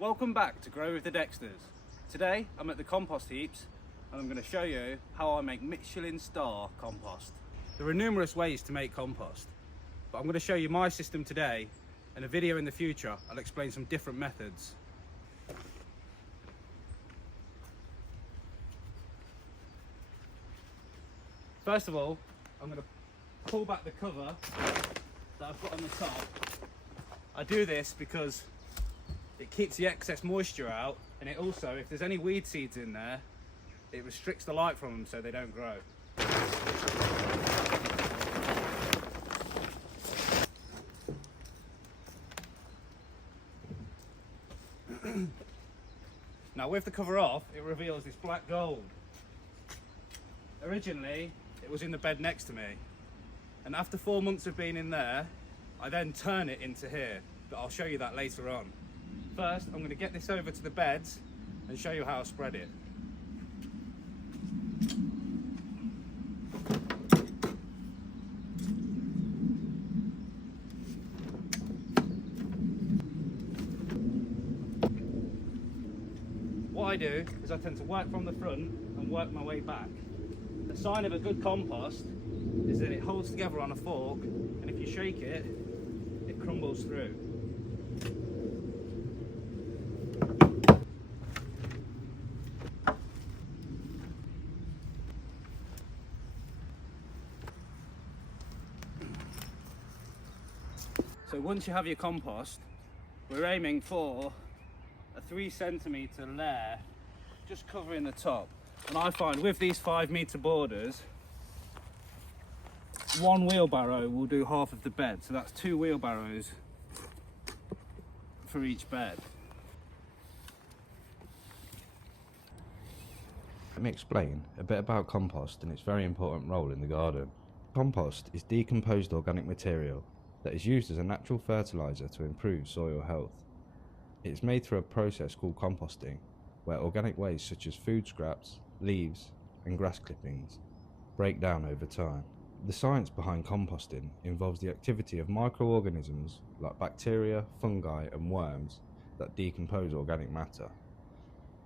Welcome back to Grow with the Dexters. Today I'm at the compost heaps and I'm going to show you how I make Michelin star compost. There are numerous ways to make compost, but I'm going to show you my system today, and a video in the future I'll explain some different methods. First of all, I'm going to pull back the cover that I've got on the top. I do this because it keeps the excess moisture out, and it also, if there's any weed seeds in there, it restricts the light from them so they don't grow. Now with the cover off, it reveals this black gold. Originally, it was in the bed next to me, and after 4 months of being in there, I then turn it into here, but I'll show you that later on. First, I'm going to get this over to the beds and show you how I spread it. What I do is I tend to work from the front and work my way back. The sign of a good compost is that it holds together on a fork, and if you shake it, it crumbles through. So once you have your compost, we're aiming for a 3 centimetre layer just covering the top. And I find with these 5 metre borders, one wheelbarrow will do half of the bed. So that's 2 wheelbarrows for each bed. Let me explain a bit about compost and its very important role in the garden. Compost is decomposed organic material that is used as a natural fertiliser to improve soil health. It is made through a process called composting, where organic waste such as food scraps, leaves and grass clippings break down over time. The science behind composting involves the activity of microorganisms like bacteria, fungi and worms that decompose organic matter.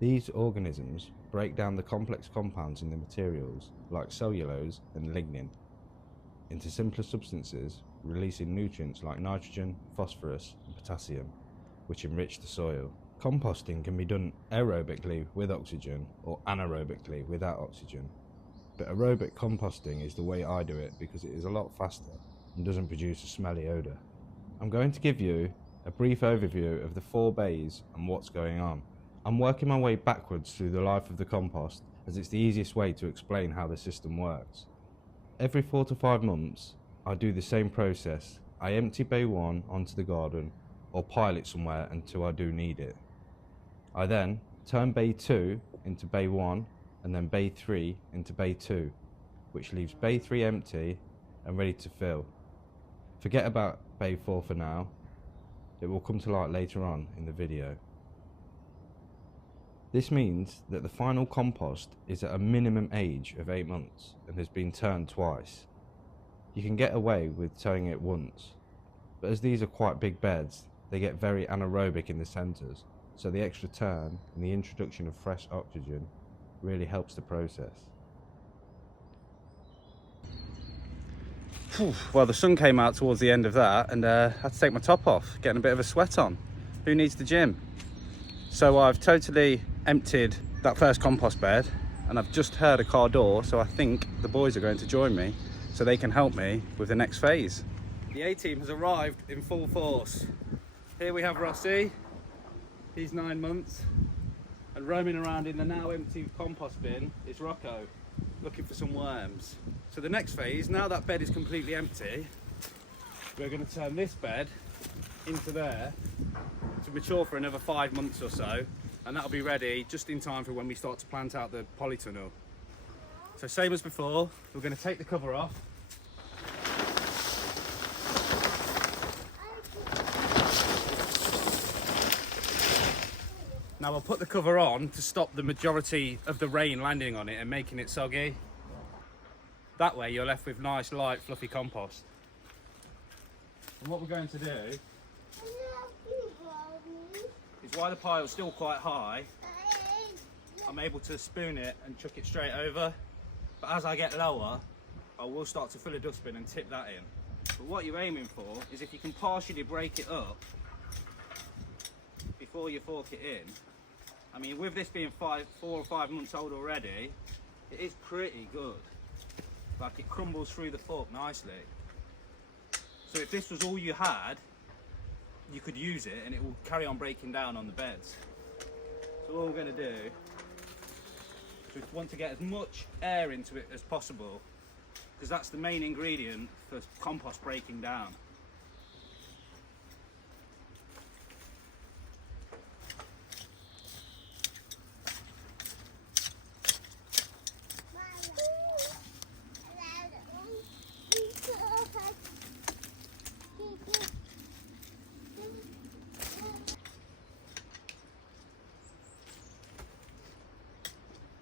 These organisms break down the complex compounds in the materials like cellulose and lignin into simpler substances, releasing nutrients like nitrogen, phosphorus and potassium, which enrich the soil. Composting can be done aerobically with oxygen or anaerobically without oxygen, but aerobic composting is the way I do it because it is a lot faster and doesn't produce a smelly odour. I'm going to give you a brief overview of the 4 bays and what's going on. I'm working my way backwards through the life of the compost as it's the easiest way to explain how the system works. Every 4 to 5 months I do the same process. I empty bay 1 onto the garden or pile it somewhere until I do need it. I then turn bay 2 into bay 1 and then bay 3 into bay 2, which leaves bay 3 empty and ready to fill. Forget about bay 4 for now, it will come to light later on in the video. This means that the final compost is at a minimum age of 8 months and has been turned twice. You can get away with turning it once, but as these are quite big beds, they get very anaerobic in the centres, so the extra turn and the introduction of fresh oxygen really helps the process. Well, the sun came out towards the end of that and I had to take my top off, getting a bit of a sweat on. Who needs the gym? So I've totally emptied that first compost bed and I've just heard a car door, so I think the boys are going to join me so they can help me with the next phase. The A-team has arrived in full force. Here we have Rossi, he's 9 months, and roaming around in the now empty compost bin is Rocco, looking for some worms. So the next phase, now that bed is completely empty, we're going to turn this bed into there to mature for another 5 months or so, and that'll be ready just in time for when we start to plant out the polytunnel. So same as before, we're going to take the cover off. Now I'll put the cover on to stop the majority of the rain landing on it and making it soggy. That way you're left with nice, light, fluffy compost. And what we're going to do is Because while the pile's still quite high, I'm able to spoon it and chuck it straight over. But as I get lower, I will start to fill a dustbin and tip that in. But what you're aiming for is if you can partially break it up before you fork it in. I mean, with this being 4 or 5 months old already, it is pretty good. Like, it crumbles through the fork nicely. So if this was all you had, you could use it and it will carry on breaking down on the beds. So all we're going to do is we want to get as much air into it as possible, because that's the main ingredient for compost breaking down.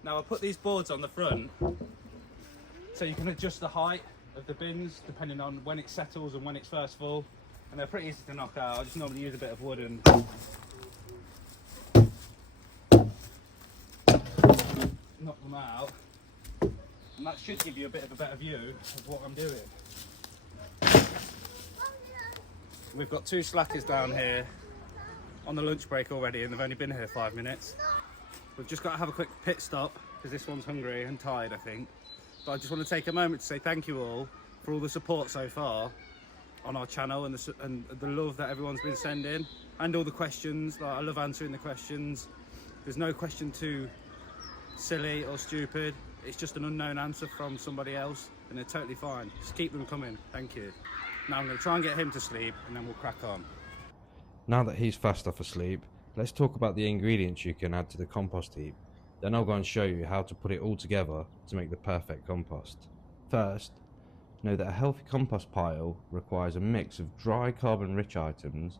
Now I put these boards on the front so you can adjust the height of the bins depending on when it settles and when it's first full, and they're pretty easy to knock out. I just normally use a bit of wood and knock them out, and that should give you a bit of a better view of what I'm doing. We've got 2 slackers down here on the lunch break already, and they've only been here 5 minutes. We've just got to have a quick pit stop because this one's hungry and tired, I think. But I just want to take a moment to say thank you all for all the support so far on our channel and the love that everyone's been sending, and all the questions. Like, I love answering the questions. There's no question too silly or stupid. It's just an unknown answer from somebody else, and they're totally fine. Just keep them coming. Thank you. Now I'm going to try and get him to sleep, and then we'll crack on. Now that he's fast off asleep, let's talk about the ingredients you can add to the compost heap. Then I'll go and show you how to put it all together to make the perfect compost. First, know that a healthy compost pile requires a mix of dry carbon-rich items,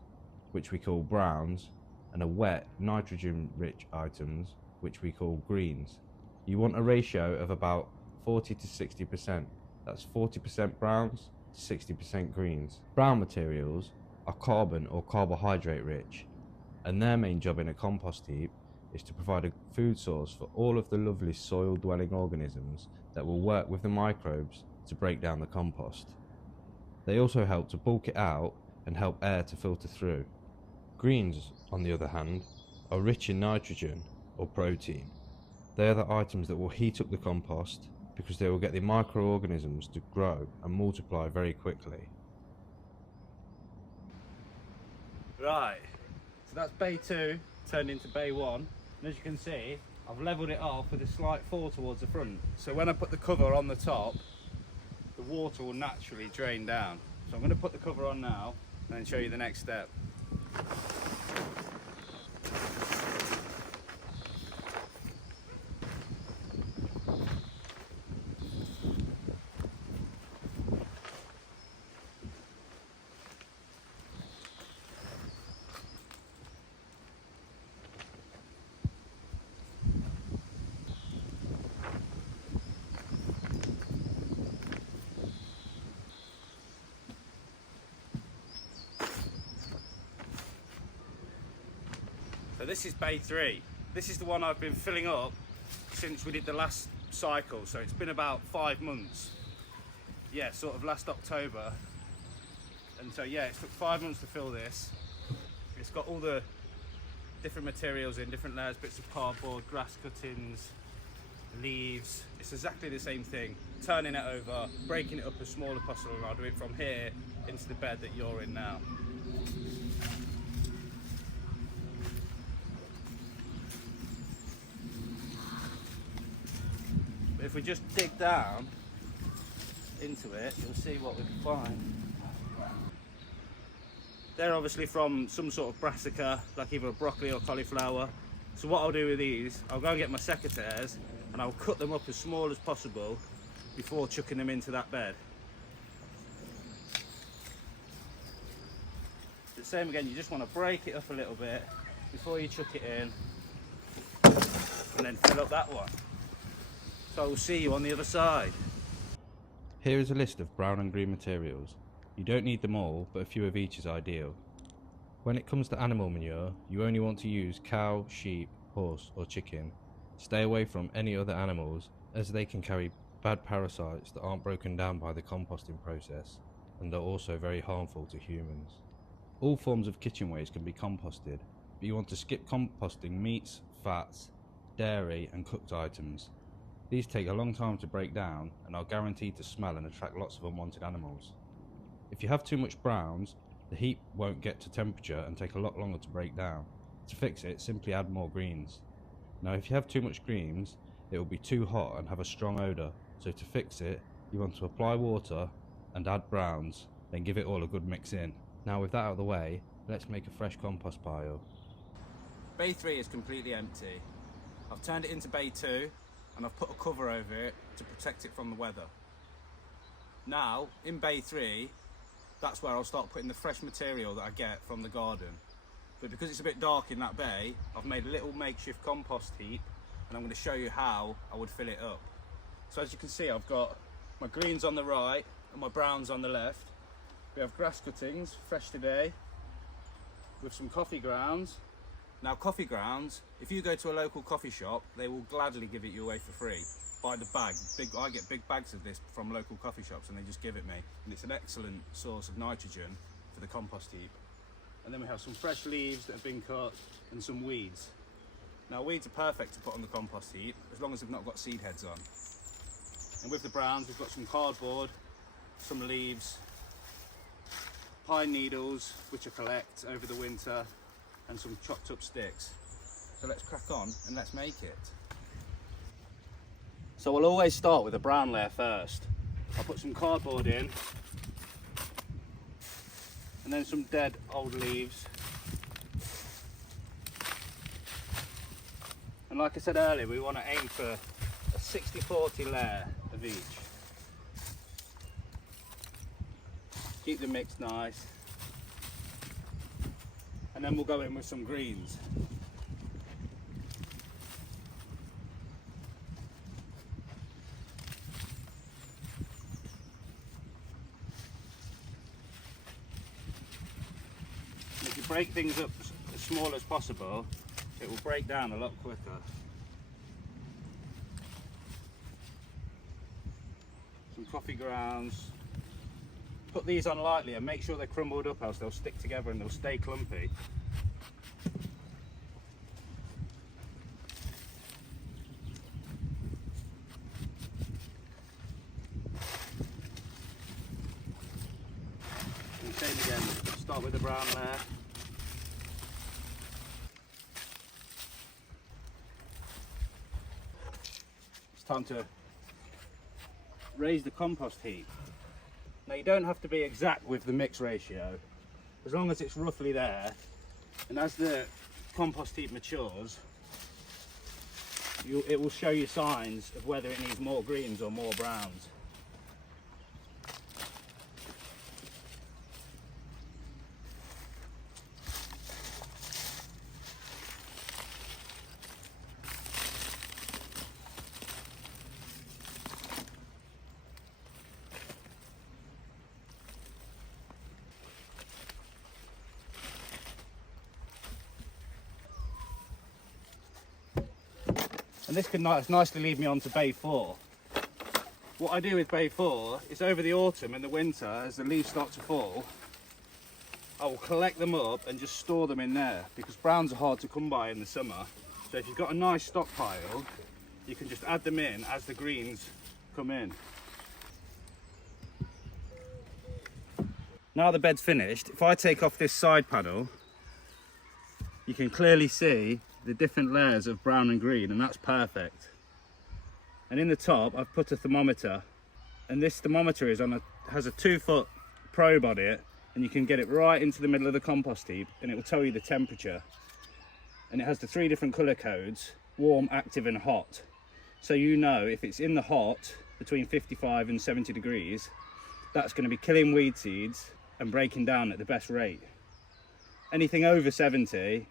which we call browns, and a wet nitrogen-rich items, which we call greens. You want a ratio of about 40 to 60%. That's 40% browns to 60% greens. Brown materials are carbon or carbohydrate rich, and their main job in a compost heap is to provide a food source for all of the lovely soil-dwelling organisms that will work with the microbes to break down the compost. They also help to bulk it out and help air to filter through. Greens, on the other hand, are rich in nitrogen or protein. They are the items that will heat up the compost because they will get the microorganisms to grow and multiply very quickly. Right, so that's bay 2 turned into bay 1, and as you can see, I've levelled it off with a slight fall towards the front. So when I put the cover on the top, the water will naturally drain down. So I'm going to put the cover on now and then show you the next step. So this is bay 3. This is the one I've been filling up since we did the last cycle. So it's been about 5 months. Yeah, sort of last October. And so yeah, it took 5 months to fill this. It's got all the different materials in, different layers, bits of cardboard, grass cuttings, leaves. It's exactly the same thing. Turning it over, breaking it up as small as possible, and I'll do it from here into the bed that you're in now. But if we just dig down into it, you'll see what we can find. They're obviously from some sort of brassica, like either a broccoli or cauliflower. So what I'll do with these, I'll go and get my secateurs and I'll cut them up as small as possible before chucking them into that bed. The same again, you just want to break it up a little bit before you chuck it in, and then fill up that one. So I'll see you on the other side. Here is a list of brown and green materials. You don't need them all, but a few of each is ideal. When it comes to animal manure, you only want to use cow, sheep, horse or chicken. Stay away from any other animals as they can carry bad parasites that aren't broken down by the composting process and are also very harmful to humans. All forms of kitchen waste can be composted, but you want to skip composting meats, fats, dairy and cooked items. These take a long time to break down and are guaranteed to smell and attract lots of unwanted animals. If you have too much browns, the heat won't get to temperature and take a lot longer to break down. To fix it, simply add more greens. Now if you have too much greens, it will be too hot and have a strong odour, so to fix it, you want to apply water and add browns, then give it all a good mix in. Now with that out of the way, let's make a fresh compost pile. Bay 3 is completely empty. I've turned it into Bay 2 and I've put a cover over it to protect it from the weather. Now, in Bay 3, that's where I'll start putting the fresh material that I get from the garden. But because it's a bit dark in that bay, I've made a little makeshift compost heap and I'm going to show you how I would fill it up. So as you can see, I've got my greens on the right and my browns on the left. We have grass cuttings, fresh today, with some coffee grounds. Now coffee grounds, if you go to a local coffee shop, they will gladly give it you away for free. By the bag. I get big bags of this from local coffee shops and they just give it me. And it's an excellent source of nitrogen for the compost heap. And then we have some fresh leaves that have been cut and some weeds. Now weeds are perfect to put on the compost heap as long as they've not got seed heads on. And with the browns, we've got some cardboard, some leaves, pine needles, which I collect over the winter, and some chopped up sticks. So let's crack on and let's make it. So we'll always start with a brown layer first. I'll put some cardboard in, and then some dead old leaves. And like I said earlier, we want to aim for a 60-40 layer of each. Keep the mix nice. And then we'll go in with some greens. If you break things up as small as possible, it will break down a lot quicker. Some coffee grounds. Put these on lightly and make sure they're crumbled up, else they'll stick together and they'll stay clumpy. And same again, start with the brown layer. It's time to raise the compost heap. Now you don't have to be exact with the mix ratio, as long as it's roughly there, and as the compost heap matures, it will show you signs of whether it needs more greens or more browns. And this can nicely lead me on to Bay 4. What I do with Bay 4 is over the autumn and the winter, as the leaves start to fall, I will collect them up and just store them in there, because browns are hard to come by in the summer. So if you've got a nice stockpile, you can just add them in as the greens come in. Now the bed's finished, if I take off this side panel, you can clearly see the different layers of brown and green, and that's perfect. And in the top I've put a thermometer, and this thermometer has a 2-foot probe on it, and you can get it right into the middle of the compost heap and it will tell you the temperature. And it has the 3 different colour codes: warm, active and hot. So you know if it's in the hot, between 55 and 70 degrees, that's going to be killing weed seeds and breaking down at the best rate. Anything over 70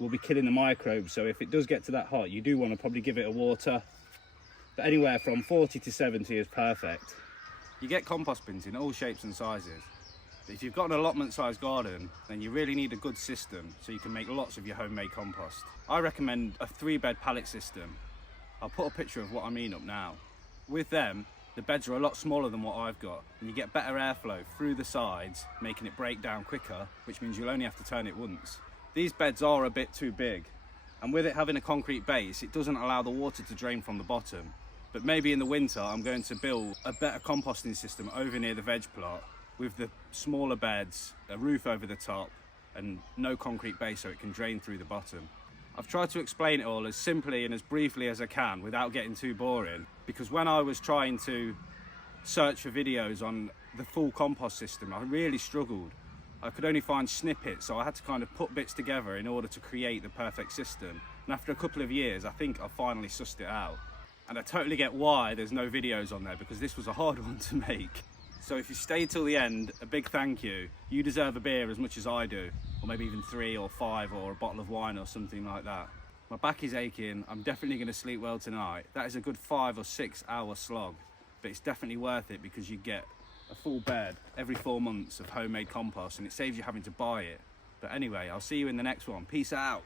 will be killing the microbes, so if it does get to that hot, you do want to probably give it a water. But anywhere from 40 to 70 is perfect. You get compost bins in all shapes and sizes. But if you've got an allotment sized garden, then you really need a good system so you can make lots of your homemade compost. I recommend a 3-bed pallet system. I'll put a picture of what I mean up now. With them, the beds are a lot smaller than what I've got, and you get better airflow through the sides, making it break down quicker, which means you'll only have to turn it once. These beds are a bit too big, and with it having a concrete base, it doesn't allow the water to drain from the bottom. But maybe in the winter, I'm going to build a better composting system over near the veg plot with the smaller beds, a roof over the top, and no concrete base so it can drain through the bottom. I've tried to explain it all as simply and as briefly as I can without getting too boring, because when I was trying to search for videos on the full compost system, I really struggled. I could only find snippets, so I had to kind of put bits together in order to create the perfect system. And after a couple of years, I think I finally sussed it out. And I totally get why there's no videos on there, because this was a hard one to make. So if you stay till the end, a big thank you. You deserve a beer as much as I do, or maybe even 3 or 5, or a bottle of wine or something like that. My back is aching. I'm definitely going to sleep well tonight. That is a good 5 or 6 hour slog, but it's definitely worth it because you get a full bed every 4 months of homemade compost, and it saves you having to buy it. But anyway, I'll see you in the next one. Peace out.